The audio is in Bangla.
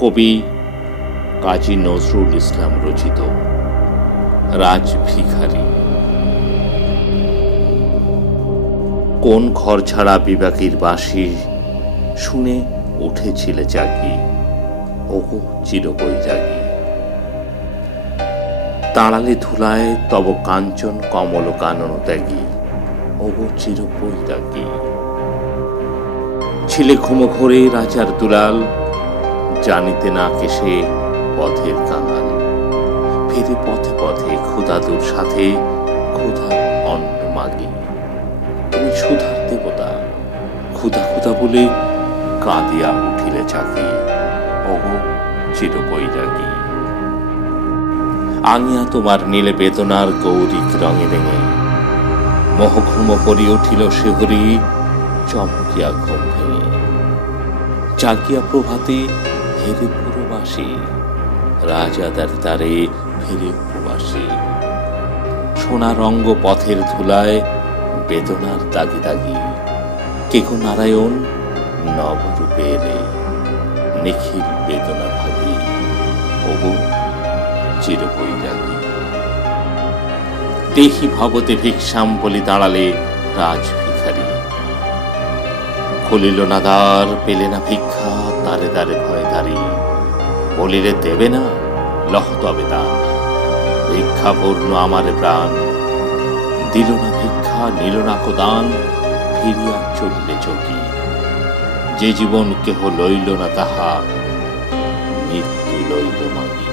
কবি কাজী নজরুল ইসলাম রচিত রাজভিখারী। কোন ঘর ছাড়া বিবাকীর বাঁশি শুনে উঠেছিলে জাগি, ওগো চিরবৈরাগী। তাড়ালে ধুলায় তব কাঞ্চন কমল কানন ত্যাগী, ওগো চিরবৈরাগী। ছিলে ঘুমঘোরে রাজার দুলাল, জানিতে না কেসে পথের কাঙাল। ফিরে পথে পথে ক্ষুধাতুর সাথে ক্ষুধার অন্ন মাগি। তুমি সুধার দেবতা, ক্ষুধা ক্ষুধা বলে কাঁদিয়া উঠিলে চাকি, ওগো চিরবৈরাগী। আঙিয়া তোমার নীলে বেদনার গৌরিক রঙে রেঙে, মোহঘুম করি উঠিল শিহরি, চমকিয়া ঘুম ভেঙে। জাগিয়া প্রভাতে হেরে পুরবাসী, রাজাদার দ্বারে ফিরে উপবাসী। সোনার অঙ্গ পথের ধুলায় বেদনার দাগি দাগি। কে গো নারায়ণ নবরূপে এলে, নিখিল বেদনা ভাগী, ওগো চিরবৈরাগী। দেহি ভবতে ভিক্ষাম বলি দাঁড়ালে রাজভিখারী। খুলিল না দ্বার, পেলে না ভিক্ষা, দ্বারে দ্বারে ভয় দাঁড়ি। বলিলে দেবে না, লহ তবে দান, ভিক্ষা পূর্ণ আমার প্রাণ। দিল না ভিক্ষা, নিল না দান, ফিরিয়া চলিলে চকি। যে জীবন কেহ লইল না তাহা, মৃত্যু লইল মাগি।